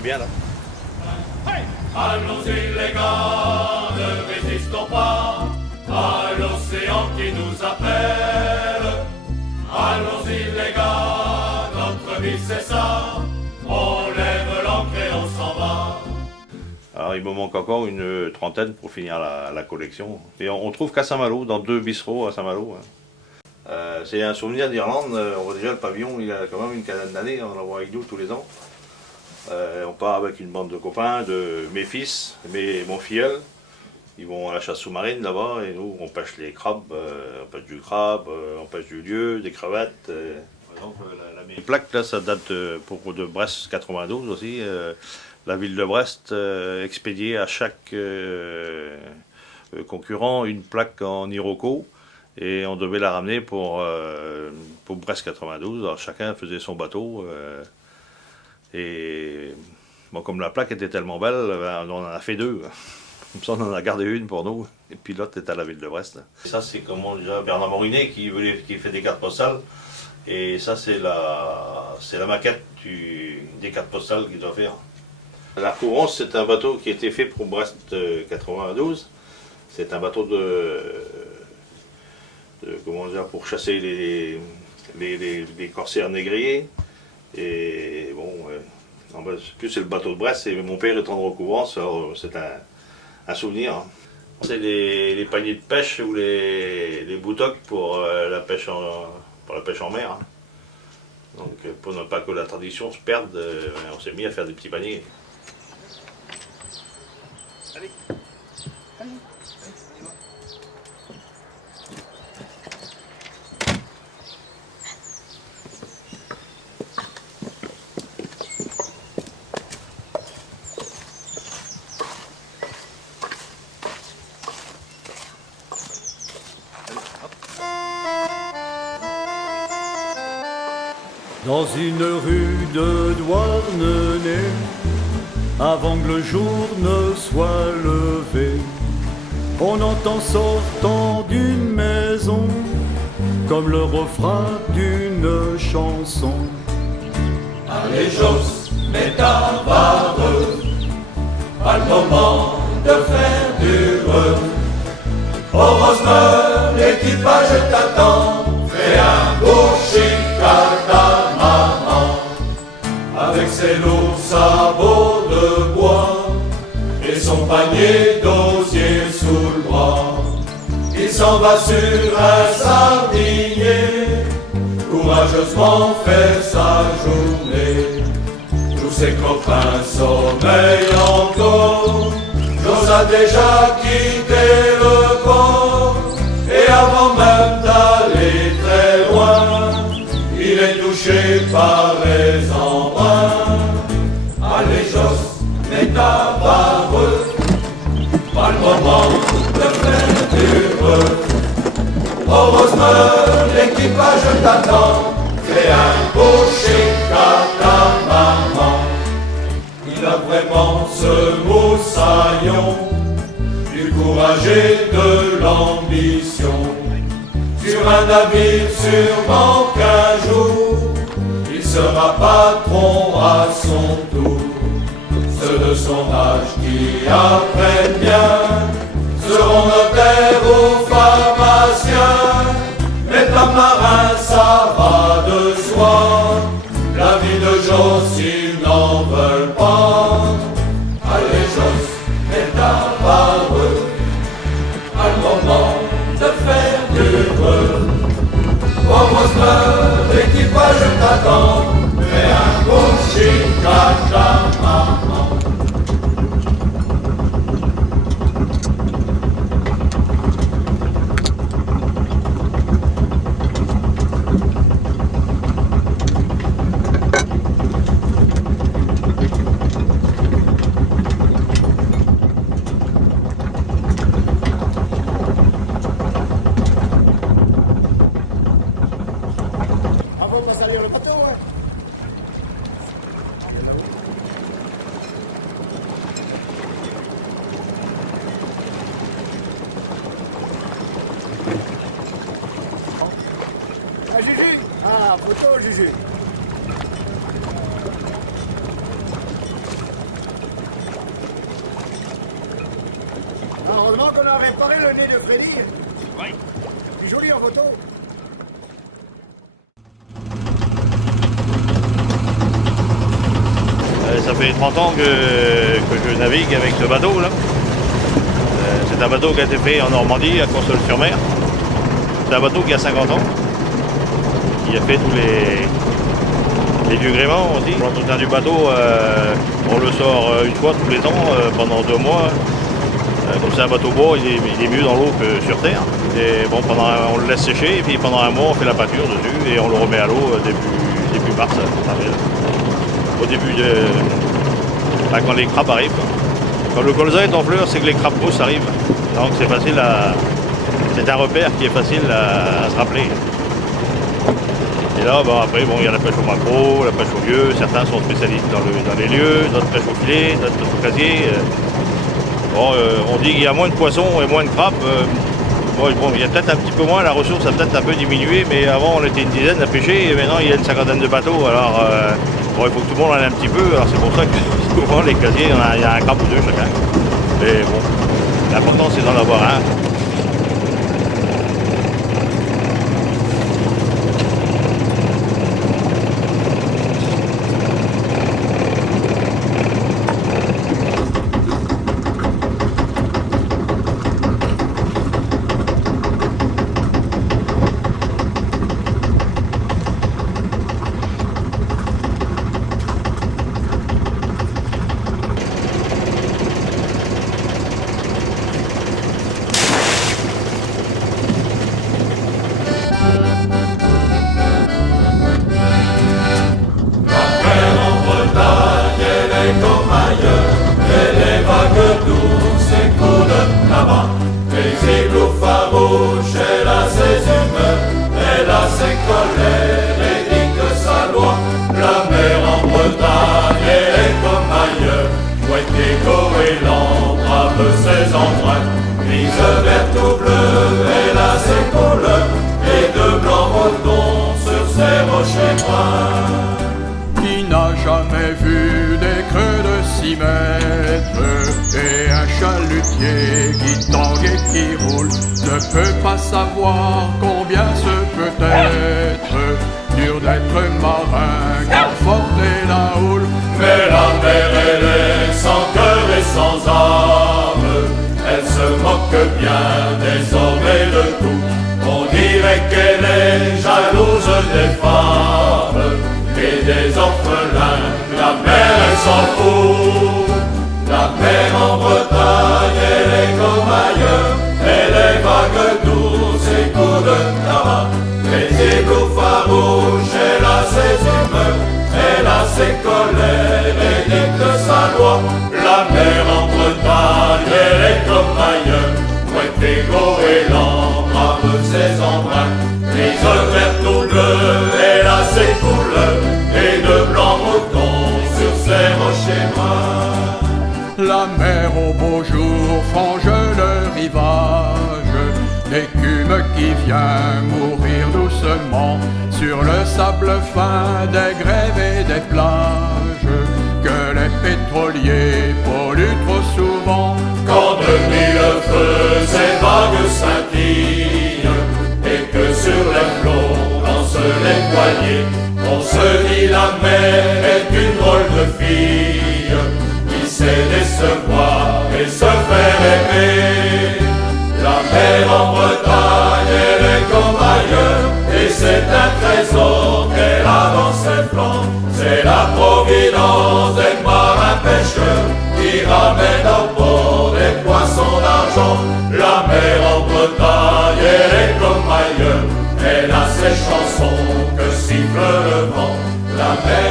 est bien là. Allons-y les gars, ne résistons pas à l'océan qui nous appelle. Allons-y les gars, notre vie c'est ça, on lève l'ancre et on s'en va. Alors il me manque encore une trentaine pour finir la collection. Et on trouve qu'à Saint-Malo, dans 2 bistrots à Saint-Malo. C'est un souvenir d'Irlande. On voit déjà le pavillon, il a quand même une quinzaine d'années, on l'envoie avec nous tous les ans. On part avec une bande de copains, de mes fils, mon filleul. Ils vont à la chasse sous-marine là-bas et nous on pêche les crabes, on pêche du crabe, on pêche du lieu, des crevettes. Par exemple, la plaque là, ça date de Brest 92 aussi. La ville de Brest expédiait à chaque concurrent une plaque en Iroko et on devait la ramener pour Brest 92. Alors chacun faisait son bateau et bon, comme la plaque était tellement belle, ben, on en a fait 2. Comme ça on en a gardé une pour nous et puis l'autre est à la ville de Brest. Et ça c'est comment déjà Bernard Morinet qui fait des cartes postales et ça c'est la maquette des cartes postales qu'il doit faire. La Courance, c'est un bateau qui a été fait pour Brest 92. C'est un bateau comment dire, pour chasser les corsaires négriers. Et bon, en plus c'est le bateau de Brest. Et mon père est en Courance, alors c'est un souvenir. C'est les paniers de pêche ou les boutocs pour la pêche en mer. Donc pour ne pas que la tradition se perde, on s'est mis à faire des petits paniers. Allez. Allez. Dans une rue de Douarnenez, avant que le jour ne soit levé, on entend sortant d'une maison comme le refrain d'une chanson. Allez Joss, mets ta vareuse, pas le moment de faire du reux. Au Rosemeur, l'équipage t'attend, fais un beau chic à ta maman. Avec ses lourds sabots de bois et son panier d'osier sous le bras, il s'en va sur un sardinier, courageusement faire sa journée. Tous ses copains sommeillent encore, Joss a déjà quitté le port, et avant même d'aller très loin, il est touché par les embruns. Allez Joss, mets ta vareuse, pas le moment de faire du reux. Au Rosemeur, l'équipage t'attend, fais un beau chic à ta maman. Il a vraiment ce moussaillon, du courage et de l'ambition. Sur un navire sûrement qu'un jour, il sera patron à son tour. Ceux de son âge qui apprennent bien seront notaires ou pharmaciens. Mais pas marins, ça va de soi, la vie de Joss, ils n'en veulent pas. Allez Joss, mets ta vareuse, à le moment de faire du reux. Au Rosemeur, l'équipage t'attend, fais un beau chic à ta maman. Ah, photo, Gigi. Heureusement qu'on a réparé le nez de Freddy. Oui. Il est joli en photo. Ça fait 30 ans que je navigue avec ce bateau là. C'est un bateau qui a été fait en Normandie, à Courseulles-sur-Mer. C'est un bateau qui a 50 ans. Il a fait tous les vieux gréements aussi. L'entretien du bateau, on le sort une fois tous les ans pendant 2 mois. Comme c'est un bateau bois, il est mieux dans l'eau que sur terre. Et bon, on le laisse sécher et puis pendant un mois on fait la pâture dessus et on le remet à l'eau début mars, avril. Au début quand les crabes arrivent. Quand le colza est en fleurs, c'est que les crabes pousses arrivent. Donc c'est facile c'est un repère qui est facile à se rappeler. Et là, après, il y a la pêche au maquereau, la pêche au lieu. Certains sont spécialistes dans les lieux, d'autres pêche au filet, d'autres au casier. On dit qu'il y a moins de poissons et moins de crabes. Il y a peut-être un petit peu moins, la ressource a peut-être un peu diminué, mais avant on était une dizaine à pêcher et maintenant il y a une 50aine de bateaux. Alors il faut que tout le monde en ait un petit peu, alors c'est pour ça que souvent les casiers, il y a un crabe ou deux chacun. Mais bon, l'important c'est d'en avoir un. Qui n'a jamais vu des creux de 6 mètres et un chalutier qui tangue et qui roule ne peut pas savoir combien ce peut être dur d'être marin quand porter la houle. Mais la mer elle est sans cœur et sans âme, elle se moque bien désormais de tout. On dirait qu'elle est jalouse des femmes et des orphelins, la mer elle s'en fout. La mer en Bretagne elle est comme ailleurs, elle est vague douce et coup de tabac. Les égouts farouches, elle a ses humeurs, elle a ses colères et dicte sa loi. La mer en Bretagne elle est comme ailleurs, Pointe-Égaud et l'Ambre ses embruns, les œufs verts tout bleus, elle a ses couleurs, et de blancs moutons sur ses rochers bruns. La mer au beau jour frange le rivage, l'écume qui vient mourir doucement sur le sable fin des grèves et des plages, que les pétroliers polluent trop souvent. Quand de mille feux ces vagues scintillent, et que sur les flots dansent les voiliers, on se dit la mer est une drôle de fille, qui sait décevoir et se faire aimer. La mer en Bretagne elle est comme ailleurs, et c'est un trésor qu'elle a dans ses flancs. C'est la providence des marins pêcheurs qui ramènent au port des poissons d'argent. La mer en Bretagne elle est comme ailleurs, elle a ses chansons que siffle le vent. La mer